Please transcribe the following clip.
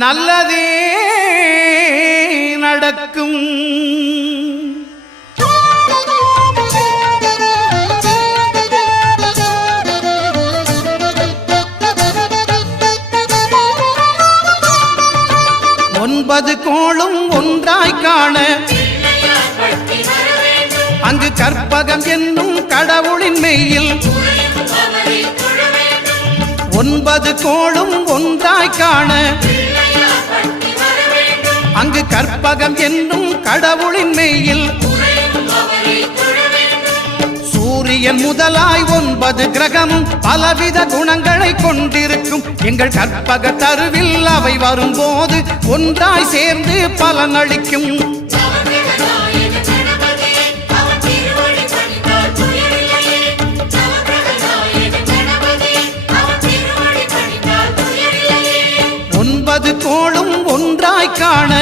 நல்லதே நடக்கும். ஒன்பது கோளும் ஒன்றாய் காண அங்கு கற்பகம் என்னும் கடவுளின் மெய்யில் ஒன்பது கோளும் ஒன்றாய் காண அங்கு கற்பகம் என்னும் கடவுளின் மெய்யில் சூரியன் முதலாய் 9 கிரகமும் பலவித குணங்களை கொண்டிருக்கும். எங்கள் கற்பக தருவில் அவை வரும்போது ஒன்றாய் சேர்ந்து பலனளிக்கும். ஒன்பது கோளும் ஒன்றாய் காண